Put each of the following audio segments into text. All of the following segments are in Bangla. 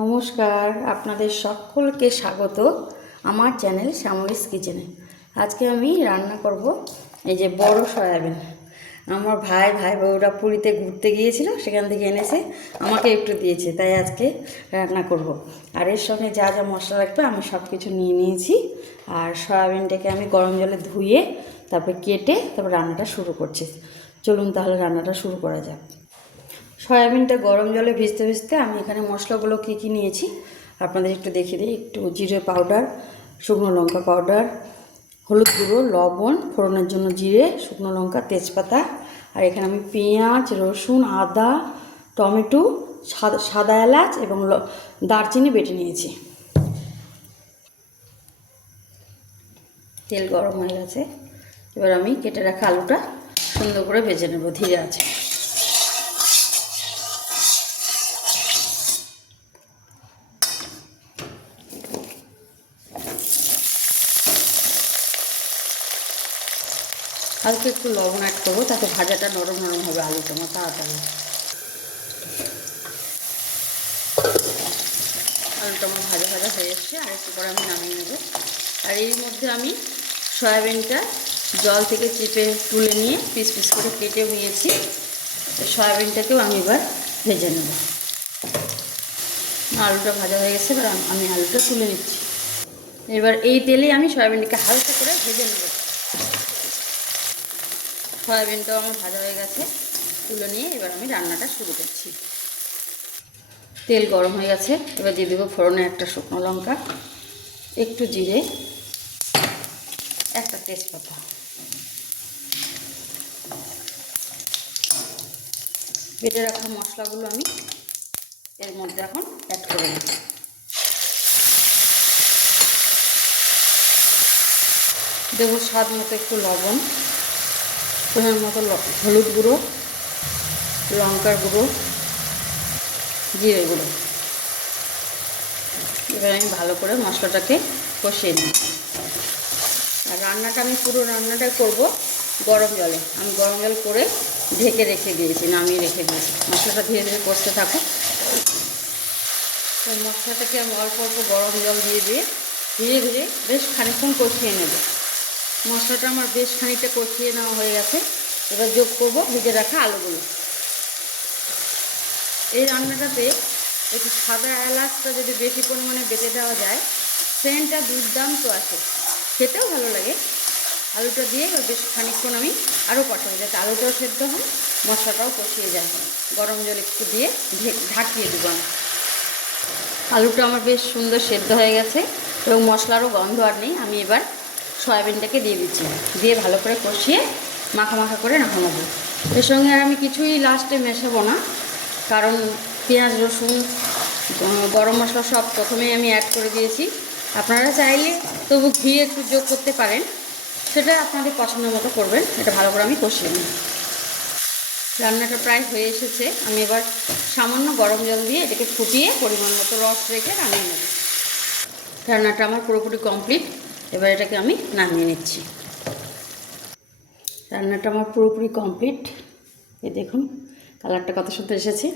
নমস্কার, আপনাদের সকলকে স্বাগত আমার চ্যানেল শ্যামলীস কিচেনে। আজকে আমি রান্না করব এই যে বড় সয়াবিন। আমার ভাই বউরা পুরীতে ঘুরতে গিয়েছিল, সেখান থেকে এনেছে, আমাকে একটু দিয়েছে, তাই আজকে রান্না করব। আর এর সঙ্গে যা যা মশলা লাগবে আমি সব কিছু নিয়ে নিয়েছি। আর সয়াবিনটাকে আমি গরম জলে ধুয়ে তারপরে কেটে তারপর রান্নাটা শুরু করছি। চলুন তাহলে রান্নাটা শুরু করা যাক। সয়াবিনটা গরম জলে ভিজতে ভিজতে আমি এখানে মশলাগুলো কী কী নিয়েছি আপনাদের একটু দেখিয়ে দিই। একটু জিরে পাউডার, শুকনো লঙ্কা পাউডার, হলুদ গুঁড়ো, লবণ, ফোড়নের জন্য জিরে, শুকনো লঙ্কা, তেজপাতা। আর এখানে আমি পেঁয়াজ, রসুন, আদা, টমেটো, সাদা এলাচ এবং দারচিনি বেটে নিয়েছি। তেল গরম হয়ে গেছে, এবার আমি কেটে রাখা আলুটা সুন্দর করে ভেজে নেব ধীরে আছে। হালকা একটু লবণ অ্যাড করবো, তাতে ভাজাটা নরম নরম হবে, আলুটা আমার তাড়াতাড়ি। আলুটা আমার ভাজা ভাজা হয়ে এসছে, আর একটু পরে আমি নামিয়ে নেব। আর এর মধ্যে আমি সয়াবিনটা জল থেকে চিপে তুলে নিয়ে পিস পিস করে কেটেও নিয়েছি। সয়াবিনটাকেও আমি এবার ভেজে নেব। আলুটা ভাজা হয়ে গেছে, এবার আমি আলুটা তুলে নিচ্ছি। এবার এই তেলেই আমি সয়াবিনটাকে হালকা করে ভেজে নেব। সয়াবিনটাও আমার ভাজা হয়ে গেছে, তুলে নিয়ে এবার আমি রান্নাটা শুরু করছি। তেল গরম হয়ে গেছে, এবার দিয়ে দেবো ফোড়নে একটা শুকনো লঙ্কা, একটু জিরে, একটা তেজপাতা। বেটে রাখা মশলাগুলো আমি এর মধ্যে এখন অ্যাড করে নেব। দেবো স্বাদ মতো একটু লবণ, পরিমাণ মতো হলুদ গুঁড়ো, লঙ্কার গুঁড়ো, জিরে গুঁড়ো। এবার আমি ভালো করে মশলাটাকে কষিয়ে নিই। আর রান্নাটা আমি পুরো রান্নাটাই করব গরম জলে। আমি গরম জল করে ঢেকে রেখে দিয়েছি, নামিয়ে রেখে দিয়েছি। মশলাটা ধীরে ধীরে কষতে থাকো। তো মশলাটাকে আমি অল্প অল্প গরম জল দিয়ে ধীরে ধীরে বেশ খানিকক্ষণ কষিয়ে নেব। মশলাটা আমার বেশ খানিকটা কষিয়ে নেওয়া হয়ে গেছে, এবার যোগ করব ভেজে রাখা আলুগুলো। এই রান্নাটাতে একটু সাদা এলাচটা যদি বেশি পরিমাণে বেটে দেওয়া যায়, সেন্টটা দুর্দান্ত আসে, খেতেও ভালো লাগে। আলুটা দিয়ে বেশ খানিকক্ষণ আমি আরও কষাবো, যাতে আলুটাও সেদ্ধ হয়, মশলাটাও কষিয়ে যায়। গরম জল একটু দিয়ে ঢাকিয়ে দেবো আমি। আলুটা আমার বেশ সুন্দর সেদ্ধ হয়ে গেছে এবং মশলারও গন্ধ আর নেই। আমি এবার সয়াবিনটাকে দিয়ে দিচ্ছি, দিয়ে ভালো করে কষিয়ে মাখা মাখা করে নামাবো। এর সঙ্গে আর আমি কিছুই লাস্টে মেশাবো না, কারণ পেঁয়াজ, রসুন, গরম মশলা সব প্রথমেই আমি অ্যাড করে দিয়েছি। আপনারা চাইলে তবু ঘি একটু যোগ করতে পারেন, সেটা আপনাদের পছন্দ মতো করবেন। এটা ভালো করে আমি কষিয়ে নিই। রান্নাটা প্রায় হয়ে এসেছে, আমি এবার সামান্য গরম জল দিয়ে এটাকে ফুটিয়ে পরিমাণ মতো রস রেখে নামিয়ে নেব। রান্নাটা আমার পুরোপুরি কমপ্লিট, এবার এটাকে আমি নামিয়ে নিচ্ছি। রান্নাটা আমার পুরোপুরি কমপ্লিট, এই দেখুন কালারটা কত সুন্দর এসেছে।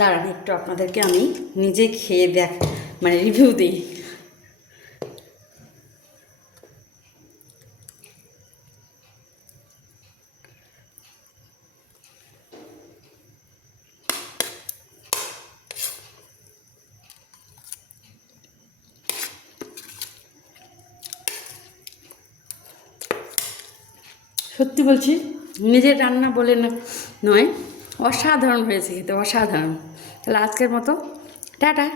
দাঁড়ান একটু আপনাদেরকে আমি নিজে খেয়ে রিভিউ দিই। সত্যি বলছি, নিজের রান্না বলে নয়, অসাধারণ হয়েছে খেতে, অসাধারণ। তাহলে আজকের মতো টাটা।